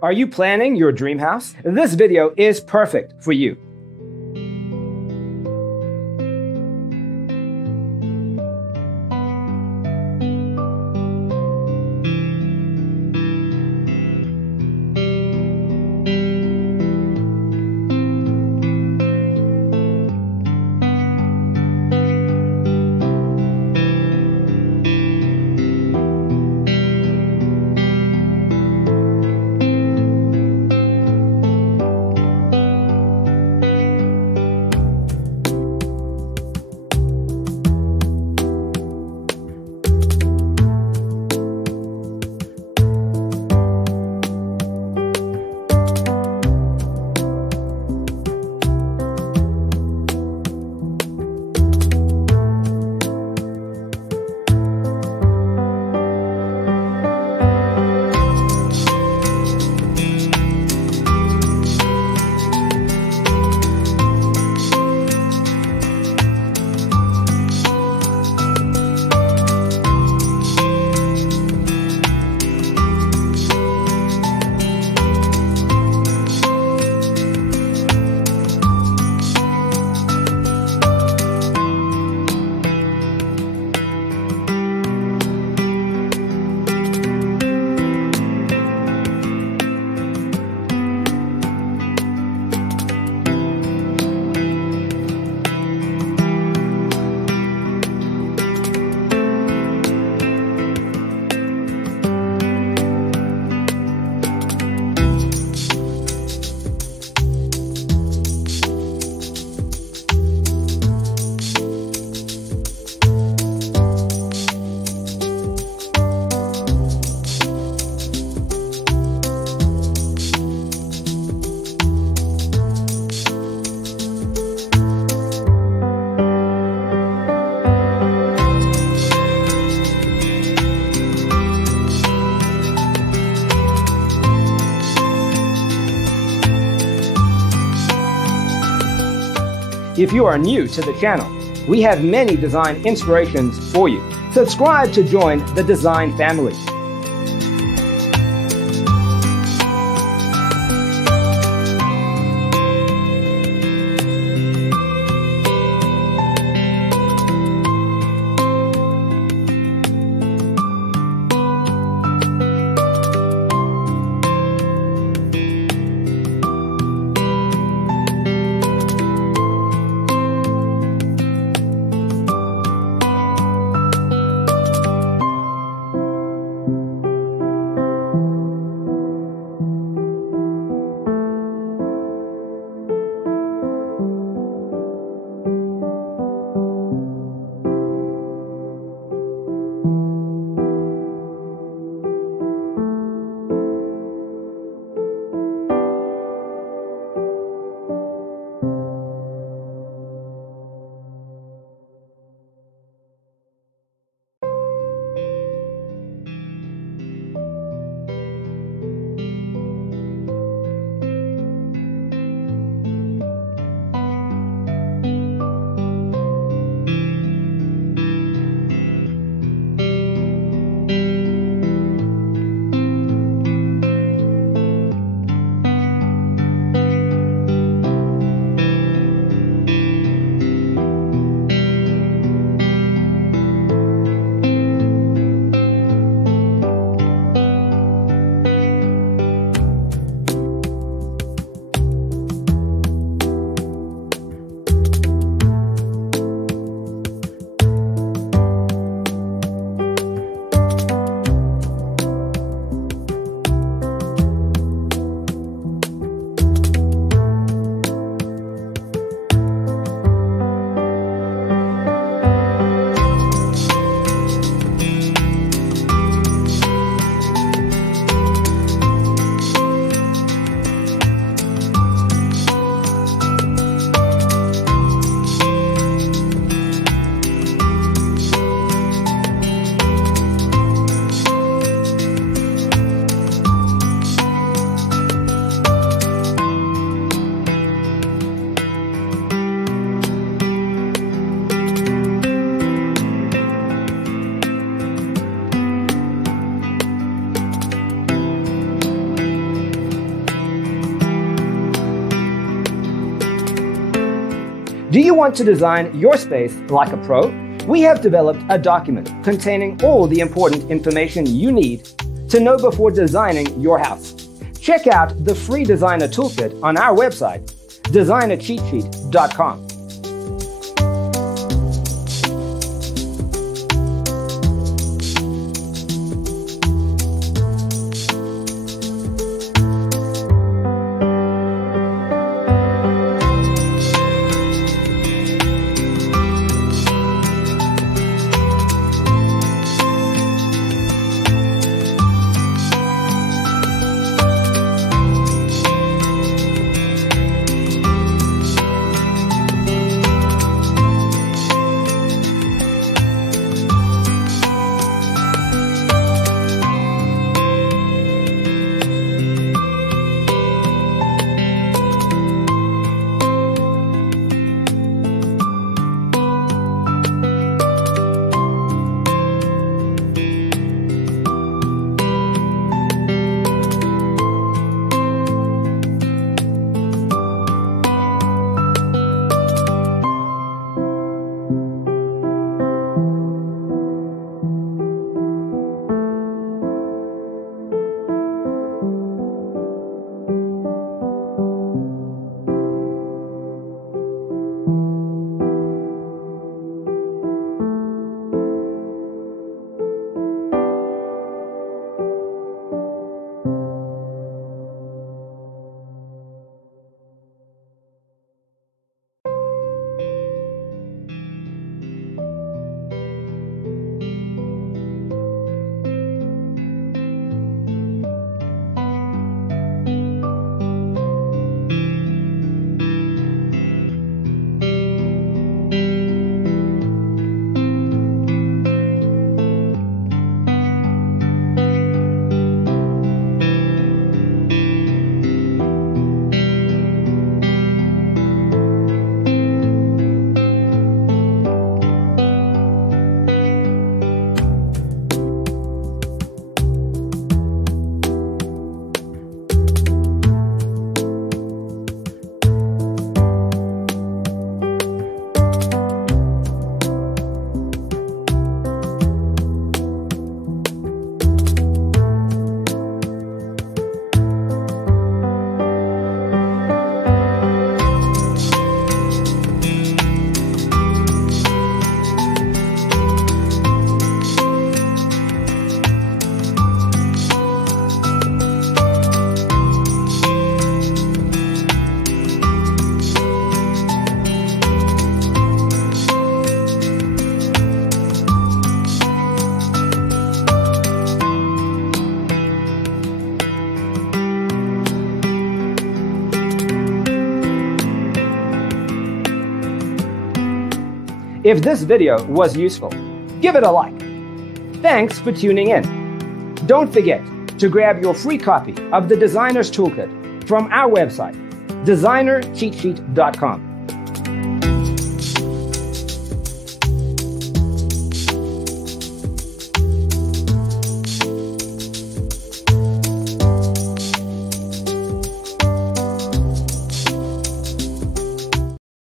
Are you planning your dream house? This video is perfect for you. If you are new to the channel, we have many design inspirations for you. Subscribe to join the design family. Do you want to design your space like a pro? We have developed a document containing all the important information you need to know before designing your house. Check out the free designer toolkit on our website, designercheatsheet.com. If this video was useful, give it a like. Thanks for tuning in. Don't forget to grab your free copy of the Designer's Toolkit from our website, designercheatsheet.com.